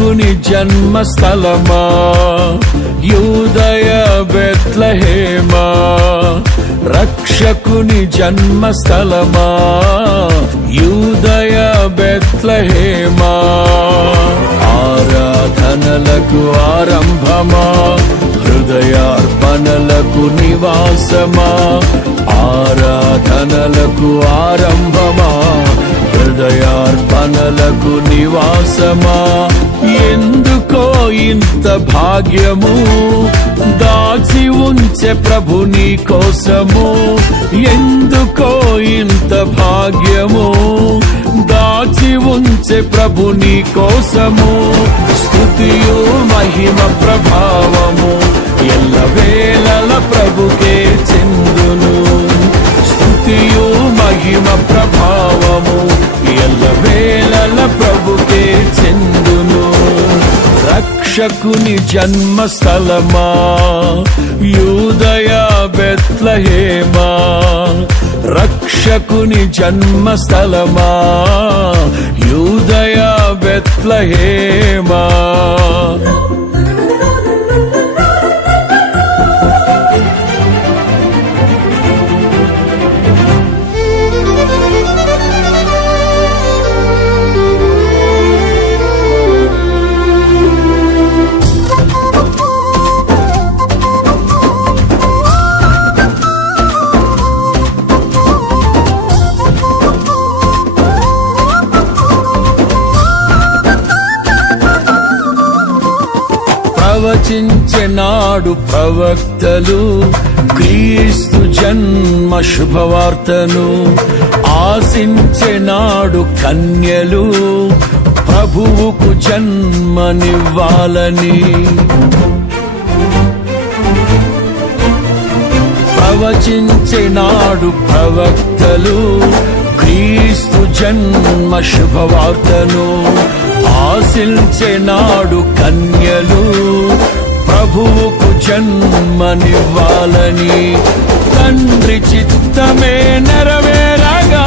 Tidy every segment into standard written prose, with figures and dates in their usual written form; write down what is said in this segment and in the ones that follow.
రక్షకుని జన్మస్థలమా యూదయ బెత్లెహేమా, రక్షకుని జన్మస్థలమా యూదయ బెత్లెహేమా. ఆరాధనలకు ఆరంభమా, హృదయార్పణలకు నివాసమా, ఆరాధనలకు ఆరంభమా, హృదయార్పణలకు నివాసమా. ఎందుకో ఇంత భాగ్యము దాచి ఉంచే ప్రభు నీ కోసము, ఎందుకో ఇంత భాగ్యము దాచి ఉంచే ప్రభు నీ కోసము. స్తుతియు మహిమ ప్రభావము ఎల్లవేళల ప్రభుకే చెందును, స్తుతియు మహిమ ప్రభావము ఎల్లవేళల ప్రభుకే చెందును. రక్షకుని జన్మస్థలమా యూదయ బెత్లెహేమా, రక్షకుని జన్మస్థలమా యూదయ బెత్లెహేమా. ప్రవచించెనాడు ప్రవక్తలు క్రీస్తు జన్మ శుభవార్తను, ఆశించెనాడు కన్యలు ప్రభువుకు జన్మనివ్వాలని. ప్రవచించెనాడు ప్రవక్తలు క్రీస్తు జన్మ శుభవార్తను, ఆశించెనాడు కన్యలు ప్రభువుకు జన్మనివ్వాలని. తండ్రి చిత్తమే నెరవేరగా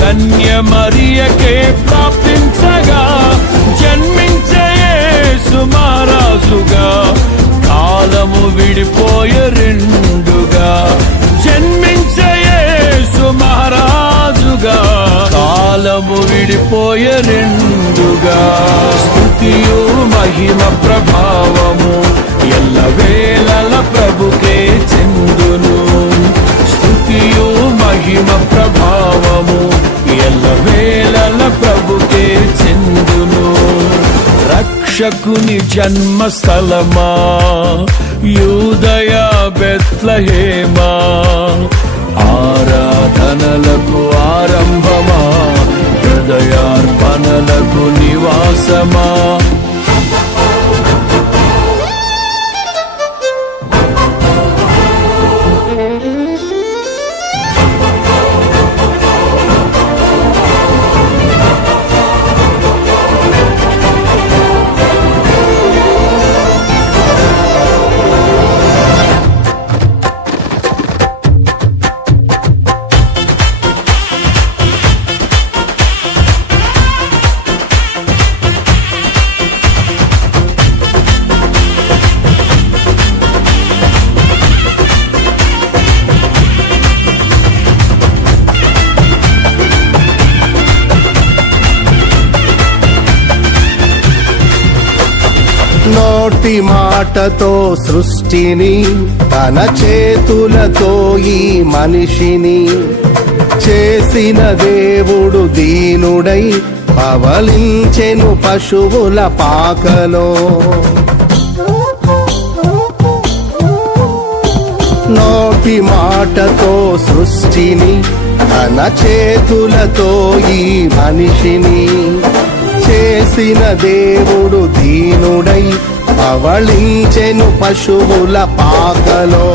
కన్య మరియకే ప్రాప్తించగా, జన్మించే యేసు మహారాజుగా కాలము విడిపోయే రెండుగా, జన్మించే యేసు మహారాజుగా కాలము విడిపోయే రెండుగా. స్తుతియు మహిమ ప్రభావము ఎల్లవేళల ప్రభుకే చెందును, స్తుతియు మహిమ ప్రభావము ఎల్లవేళల ప్రభుకే చెందును. రక్షకుని జన్మస్థలమా యూదయ బెత్లెహేమా, ఆరాధనలకు ఆరంభమా, హృదయార్పణలకు నివాసమా. నోటి మాటతో సృష్టిని, తన చేతులతో ఈ మనిషిని చేసిన దేవుడు దీనుడై పవలించెను పశువుల పాకలో. నోటి మాటతో సృష్టిని, తన చేతులతో ఈ మనిషిని చేసిన దేవుడు దీనుడై పవళించెను పశువుల పాకలో.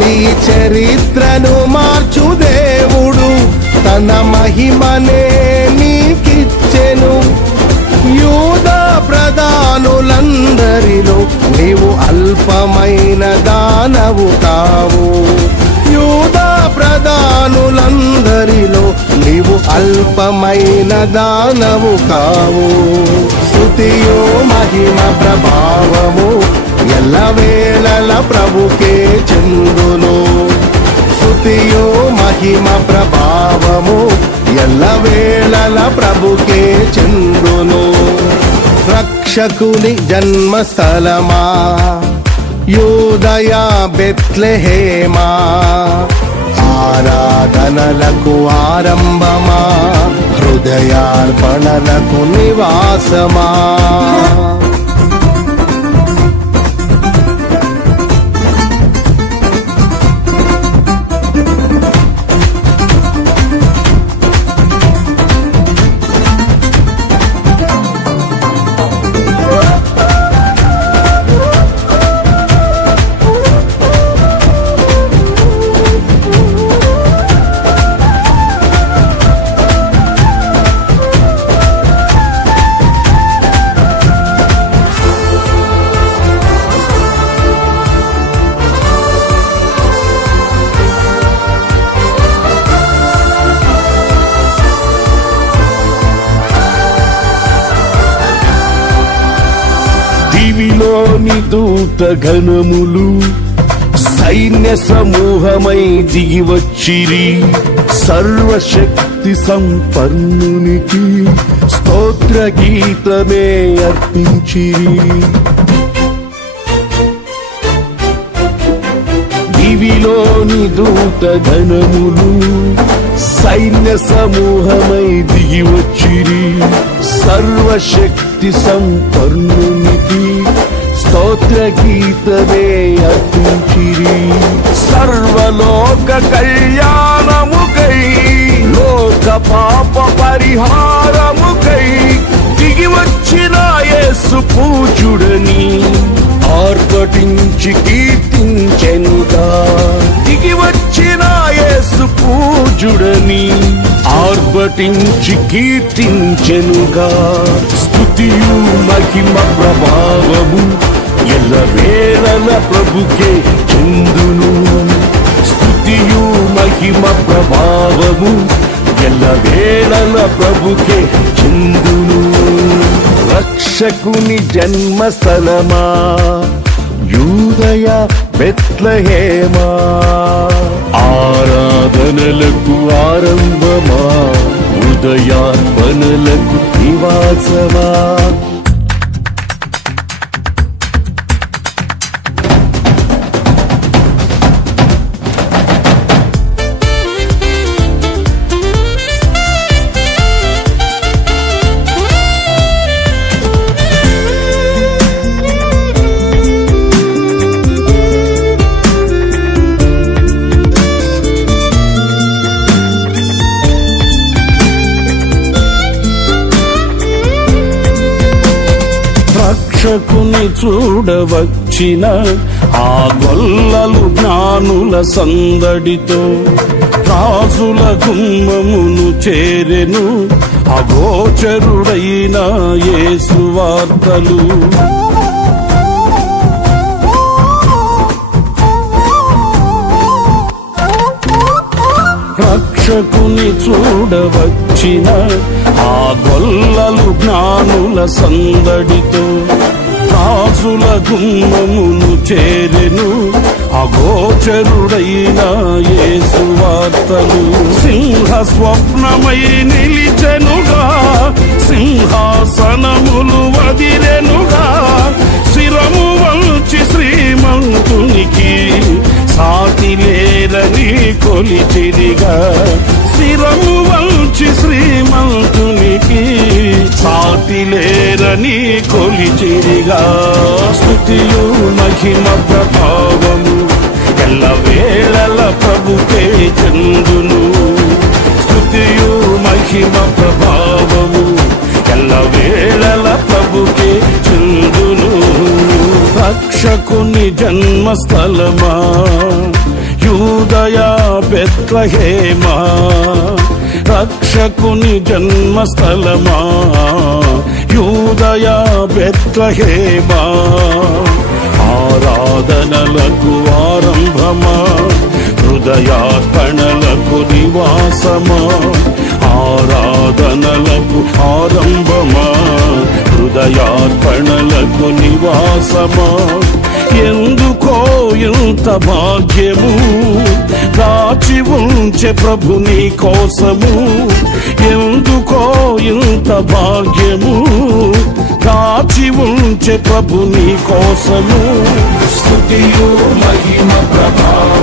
నీ చరిత్రను మార్చు దేవుడు తన మహిమనే నీకిచ్చెను. యూదా ప్రధానులందరిలో నీవు అల్పమైన దానవు కావు. యూదా ప్రధానులందరిలో నీవు అల్పమైన దానవు కావు. స్తుతియు మహిమ ప్రభావము ఎల్లవేళల ప్రభుకే చెందును. స్తుతియు మహిమ ప్రభావము ఎల్లవేళల ప్రభుకే చెందును. రక్షకుని జన్మస్థలమా యూదయ బెత్లెహేమా, ఆరాధనలకు ఆరంభమా, హృదయార్పణలకు నివాసమా. దివిలోని దూత గణములు సైన్య సమూహమై దిగి వచ్చిరి. సర్వశక్తి సంపన్నునికి స్తోత్ర గీతమే అర్పించిరి. దివిలోని దూత గణములు సైన్య సమూహమై దిగి వచ్చిరి. సర్వశక్తి సంపన్నునికి స్తోత్ర గీతమే అర్పించిరి. సర్వలోక కళ్యాణముకై లోక పాప పరిహారముకై దిగి వచ్చిన యేసు పూజుడని ఆర్భటించి కీర్తించెనుగా. దిగి వచ్చిన యేసు పూజుడని ఆర్భటించి కీర్తించెనుగా. స్తుతియు మహిమ ప్రభావము ఎల్లవేళల ప్రభుకే చెందును. స్తుతియు మహిమ ప్రభావము ఎల్లవేళల ప్రభుకే చెందును. రక్షకుని జన్మస్థలమా యూదయ బెత్లెహేమా, ఆరాధనలకు ఆరంభమా, హృదయార్పణలకు నివాసమా. రక్షకుని చూడవచ్చిన ఆ గొల్లలు జ్ఞానుల సందడితో రాజుల గుమ్మమును చేరెను. అగోచరుడైన యేసు వార్తలు రక్షకుని చూడవచ్చిన ఆ గొల్లలు జ్ఞానుల సందడితో రాజుల గుమ్మమును చేరెను. అగోచరుడైన యేసు వార్తలు సింహ స్వప్నమై నిలిచెనుగా. సింహాసనములు వదిరెనుగా. శిరము వంచి శ్రీమంతునికి సాటి లేరని కొలిచిరిగా. శిరము వంచి శ్రీమంతునికి సాటి లేరని కొలిచిరిగా. స్తుతియు మహిమ ప్రభావము ఎల్లవేళల ప్రభుకే చెందును. స్తుతియు మహిమ ప్రభావము ఎల్లవేళల ప్రభుకే చెందును. రక్షకుని జన్మస్థలమా యూదయ బెత్లెహేమా, రక్షకుని జన్మస్థలమా యూదయ బెత్లెహేమా, ఆరాధనలకు ఆరంభమా, హృదయార్పణలకు నివాసమా, ఆరాధనలకు ఆరంభమా, హృదయార్పణలకు నివాసమా. ఎందుకో ఇంత భాగ్యము దాచి ఉంచే ప్రభు నీ కోసము. ఎందుకో ఇంత భాగ్యము దాచి ఉంచే ప్రభు నీ కోసము. స్తుతియు మహిమ ప్రభావ